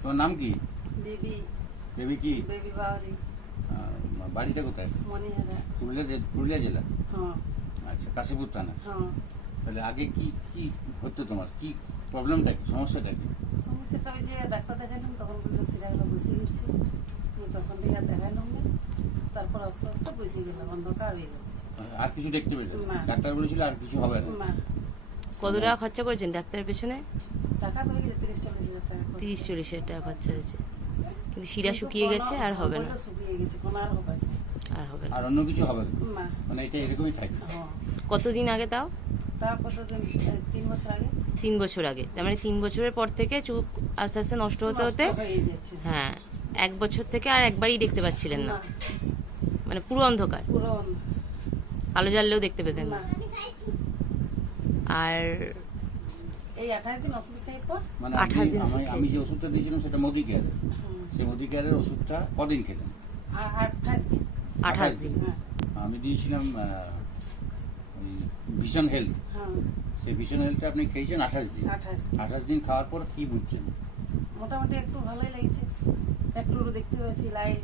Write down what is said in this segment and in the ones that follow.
তোমার নাম কি? বেবি। বেবি কি? বেবি বাউরি। বাড়িটা কোথায়? মনিহারা। পুরুলিয়া জেলা? হ্যাঁ। আচ্ছা, কাশীপুর থানা? হ্যাঁ। তাহলে আগে কি কি হতো তোমার? কি প্রবলেমটা কি, সমস্যাটা কি? সমস্যাটা ওই যে ডাক্তার দেখালাম, তখন বললো সিরাগুলো বসে গেছে। তখন থেকে আর দেখালাম না, তারপর আস্তে আস্তে বসে গেলাম, অন্ধকার হয়ে যাচ্ছে। আর কিছু দেখতে পেলে? না। ডাক্তার বলেছিল আর কিছু হবে না? না। কত টাকা খরচা করেছেন ডাক্তারের পেছনে? টাকা তো হয়ে গেছে 30-40 হাজার টাকা। 30-40 হাজার টাকা খরচা হয়েছে, কিন্তু শিরা শুকিয়ে গেছে, আর হবে না। শুকিয়ে গেছে, কোনো আর হবে না। আর হবে না। আর অন্য কিছু হবে না? না। মানে এটা এরকমই থাকে? হ্যাঁ। কতদিন আগে তাও? তা কতদিন? 3 বছর আগে। 3 বছর আগে। তার মানে 3 বছরের পর থেকে চোখ আস্তে আস্তে নষ্ট হতে হতে, নষ্ট হয়ে যাচ্ছে। হ্যাঁ, 1 বছর থেকে আর একবারই দেখতে পাচ্ছিলেন না, না, মানে পুরো অন্ধকার, পুরো আলো জ্বাললেও দেখতে পেতেন না। না। আর এই 28 দিন ওষুধ খাই পর মানে 28 দিন ওষুধ আমি যে ওষুধটা দিয়েছিলাম সেটা মোদি কেয়ারের। হুম, সেই মোদি কেয়ারের ওষুধটা কদিন খেলেন? 28 দিন। 28 দিন। হ্যাঁ। আমি দিয়েছিলাম ওই ভিশন হেলথ। হ্যাঁ, সেই ভিশন হেলথে আপনি খেয়েছেন 28 দিন। 28 দিন। 28 দিন খাওয়ার পর কি বুঝছেন? মোটামুটি একটু ভালোই লাগছে, একটু দেখতে পাচ্ছি লাইট।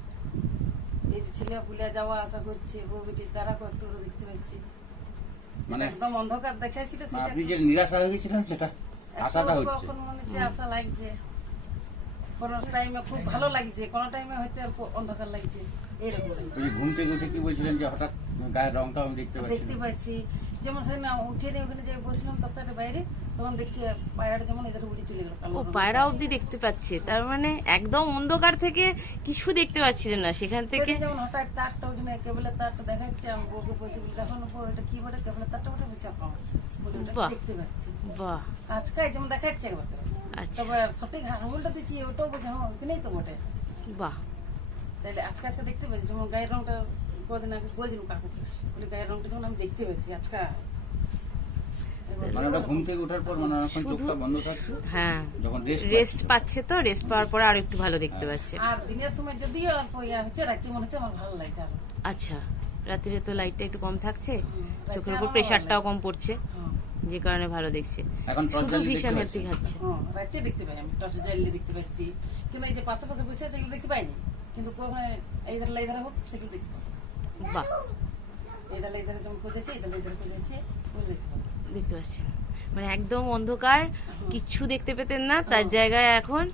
এই যে ছেলে পুলিয়া যাওয়া আসা করছে, বউ বেটি, তারা একটু দেখতে পাচ্ছি। মানে একদম অন্ধকার দেখাইছিল সেটা আপনি যে নিরাশা হয়ে গেছিলেন সেটা আশাটা একটু হচ্ছে। এখন মনে হচ্ছে আশা লাগছে। কোন টাইমে খুব ভালো লাগছে, কোন টাইমে হয়তো অল্প অন্ধকার লাগছে, এইরকম লাগছে। ওই যে ঘুম থেকে উঠে কি বলছিলেন যে হঠাৎ গায়ের রংটা আমি দেখতে পাচ্ছি? দেখতে পাচ্ছি, যেমন সেদিন উঠে নিয়ে ওখানে যে বসলাম তত্ত্বের বাইরে, তখন দেখছি পায়রাটা যেমন এদের উড়ে চলে গেল। ও, পায়রা অবধি দেখতে পাচ্ছে, তার মানে একদম অন্ধকার থেকে কিছু দেখতে পাচ্ছিলেন না, সেখান থেকে যেমন হঠাৎ তারটা ওখানে কেবলের তারটা দেখাচ্ছে, আমি বউকে বলছি, দেখুন এটা কি বলে, কেবলের তারটা ওটা বলছে আপনার বলে, ওটা বাহ। দেখতে পাচ্ছি বাহ, আজকে যেমন দেখাচ্ছে একবার। আচ্ছা, তবে সঠিক আঙুলটা দিচ্ছি, ওটাও বলছে হ্যাঁ ওখানেই তো বটে। বাহ, তাহলে আজকে আজকে দেখতে পাচ্ছি, যেমন গায়ের রংটা কদিন আগে বলছিলাম কাকু, বলে গায়ের রংটা যেমন আমি দেখতে পাচ্ছি আজকে। মানে ওটা ঘুম থেকে ওঠার পর মানে এখন চোখটা বন্ধ থাকছে, হ্যাঁ, যখন রেস্ট পাচ্ছে, তো রেস্ট পাওয়ার পরে আর একটু ভালো দেখতে পাচ্ছে। আর দিনের সময় যদিও অল্প ইয়া হচ্ছে, রাত্রি মনে হচ্ছে আমার ভালো লাগছে আরো। আচ্ছা, রাত্রিরে তো লাইটটা একটু কম থাকছে, রাত্রে চোখের আরো উপর ভালো প্রেশারটাও লাগে। কম পড়ছে, হ্যাঁ, যে কারণে ভালো দেখছে। এখন টর্চ শুধু জ্বালিয়ে ভিশন দেখতে হেলথি পাচ্ছেন? খাচ্ছে। হ্যাঁ, রাতে দেখতে পাই, আমি টর্চ জ্বালিয়ে দেখতে পাচ্ছি, কিন্তু এই যে পাশে পাশে বসে আছে এগুলো দেখতে পাইনি, কিন্তু কখন এই ধারে হোক সেগুলো দেখতে পাই। বাহ, এই ধারে যেমন খুঁজেছে, এই ধারে খুঁজেছে, ওগুলো দেখতে পাই। দেখতে পাচ্ছেন, মানে একদম অন্ধকার, কিচ্ছু দেখতে পেতেন না, তার জায়গায় এখন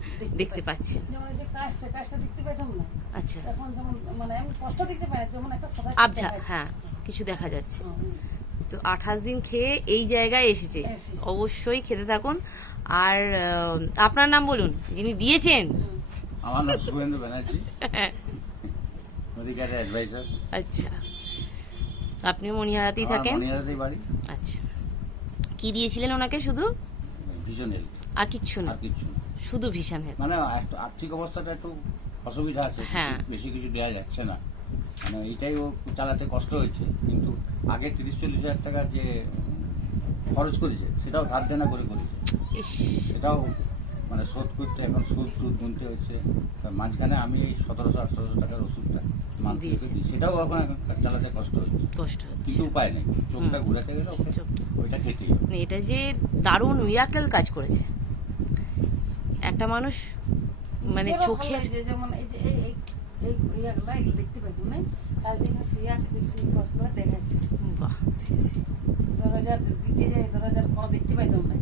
দেখতে পাচ্ছেন। যেমন এই যে কাজটা দেখতে পাইতাম না, আচ্ছা, এখন যেমন মানে আমি কষ্ট দেখতে পাই না, যেমন একটা সাদা আচ্ছা, হ্যাঁ, কিছু দেখা যাচ্ছে। হুম, তো 28 দিন খেয়ে এই জায়গায় এসেছে, এসেছে। অবশ্যই খেতে থাকুন। আর আপনার নাম বলুন, যিনি দিয়েছেন। আমার নাম শুভেন্দু ব্যানার্জি, মোদি কেয়ারের অ্যাডভাইজার। আচ্ছা, আপনিও মনিহারাতেই থাকেন? মনিহারাতেই বাড়ি। আচ্ছা, কি দিয়েছিলেন ওনাকে? শুধু ভিশন হেলথ, আর কিচ্ছু না? আর কিছু না। শুধু ভিশন হেলথ। মানে একটু আর্থিক অবস্থাটা একটু অসুবিধা আছে, হ্যাঁ। বেশি কিছু দেওয়া যাচ্ছে না, মানে এইটাই ও চালাতে কষ্ট হয়েছে। কিন্তু আগে 30-40 হাজার টাকা যে খরচ করেছে সেটাও ধার দেনা করে করেছে, ইস, সেটাও মানে শোধ করতে এখন সুদ টুদ গুনতে হচ্ছে। তার মাঝখানে আমি এই 1700-1800 টাকার ওষুধটা মান্থলি দিয়েছে। দিই, সেটাও এখন চালাতে কষ্ট হচ্ছে, কষ্ট হচ্ছে কিন্তু উপায় নেই, চোখটা ঘুরাতে গেলে ওকে চোখটা। ওইটা খেতেই হবে। মানে এটা যে দারুণ মিরাকেল কাজ করেছে একটা মানুষ, মানে নিজেরও ভালো চোখের, লাগছে, যেমন এই যে এই ইয়াগুলো এগুলো দেখতে পাইতাম না, কাজ দেখে শুয়ে আছে, দেখছি কষ্ট করে দেখাচ্ছি। বাহ, 10,000 দিতে যাই, 10,000 কোনো দেখতে পাইতাম না,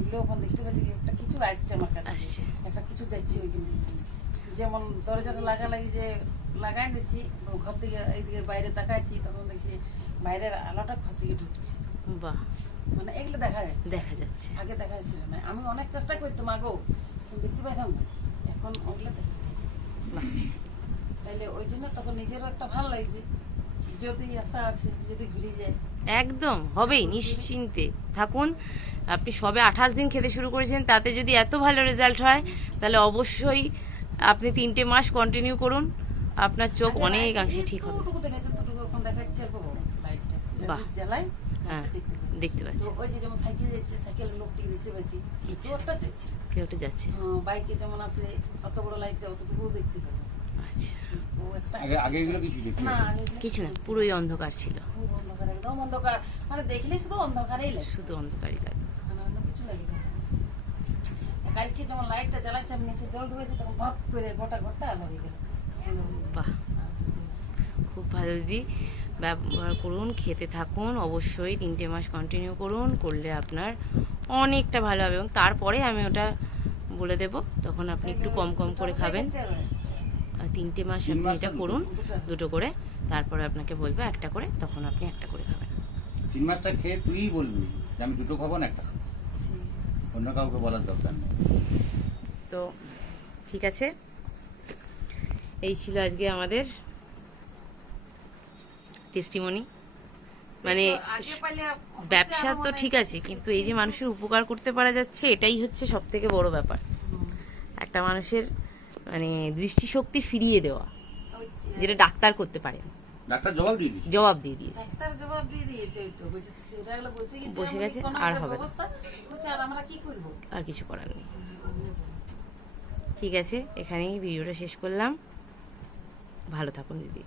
এগুলো ওখানে দেখতে পাচ্ছি একটা কিছু আসছে আমার কাছে, আসছে। একটা কিছু যাচ্ছে ওইখানে। যেমন দরজাটা লাগি যে লাগাই দিচ্ছি, ঘর থেকে এইদিকে বাইরে তাকাচ্ছি, তখন দেখছি বাইরের আলোটা ঘর থেকে ঢুকছে, বাহ, মানে এগুলো দেখা যাচ্ছে, দেখা যাচ্ছে। আগে দেখা যাচ্ছিল না। আমি অনেক চেষ্টা করতাম আগেও, কিন্তু দেখতে পাইতাম না, এখন ওগুলো দেখা যায়। বাহ, তাইলে ওই জন্য তখন নিজেরও একটা ভালো লাগছে, যদি আশা আছে যদি ঘুরে যায়। একদম হবেই, নিশ্চিন্তে থাকুন। আপনি সবে 28 দিন খেতে শুরু করেছেন, তাতে যদি এত ভালো রেজাল্ট হয়, তাহলে অবশ্যই আপনি 3টে মাস কন্টিনিউ করুন, আপনার চোখ অনেকাংশে ঠিক হবে। দুটুকু দেখাচ্ছে, দুটুকু এখন দেখাচ্ছে অল্প বড় লাইটটা, বাহ। যদি জ্বালাই হ্যাঁ, দেখতে পাই। দেখতে তো পাচ্ছি ওই যে যেমন সাইকেল যাচ্ছে, সাইকেলের লোকটিকে দেখতে পাচ্ছি, আচ্ছা। তো একটা যাচ্ছে। কেউ একটা যাচ্ছে। বাইকে যেমন আছে অত বড় লাইটটা, অতটুকুও দেখতে পাবো। আচ্ছা, ও একটা আগে আগে এগুলো কিছু দেখতে না, পেতাম। আগে এগুলো কিছু না, পুরোই অন্ধকার ছিল, খুব অন্ধকার, একদম অন্ধকার, মানে দেখলেই শুধু অন্ধকারেই লাগে, শুধু অন্ধকারই লাগে। মানে অন্য কিছু লাগে না। কালকে যখন লাইটটা জ্বালাচ্ছে আমি নিচে জল ঢুকেছে তখন ধপ করে গোটা গোটা আলো হয়ে গেল। বাহ, খুব ভালো দিদি। ব্যবহার করুন, খেতে থাকুন, অবশ্যই 3টে মাস কন্টিনিউ করুন, করলে আপনার অনেকটা ভালো হবে। এবং তারপরে আমি ওটা বলে দেব, তখন আপনি একটু কম কম করে খাবেন। আর 3টে মাস আপনি এটা করুন, দুটো করে, তারপরে আপনাকে বলবো একটা করে, তখন আপনি একটা করে খাবেন। 3 মাসটা খেয়ে তুই বলবি যে আমি দুটো খাবো না একটা খাবো, অন্য কাউকে বলার দরকার নেই। তো ঠিক আছে, এই ছিল আজকে আমাদের টেস্টিমনি। মানে আগে পাইলে ব্যবসা তো ঠিক আছে, কিন্তু এই যে মানুষের উপকার করতে পারা যাচ্ছে, এটাই হচ্ছে সব থেকে বড় ব্যাপার। একটা মানুষের মানে দৃষ্টিশক্তি ফিরিয়ে দেওয়া, যেটা ডাক্তার করতে পারে, ডাক্তার জবাব দিয়ে দিস। জবাব দিয়ে দিয়েছে। ডাক্তার জবাব দিয়ে দিয়েছে, ওই তো বলছে সেটা হলো বসে গেছে, বসে গেছে, কোনো আর একটা হবে না। ব্যবস্থা বলছে, আর আমরা কি করবো? আর কিছু করার নেই। ঠিক আছে, এখানেই ভিডিওটা শেষ করলাম। ভালো থাকুন দিদি।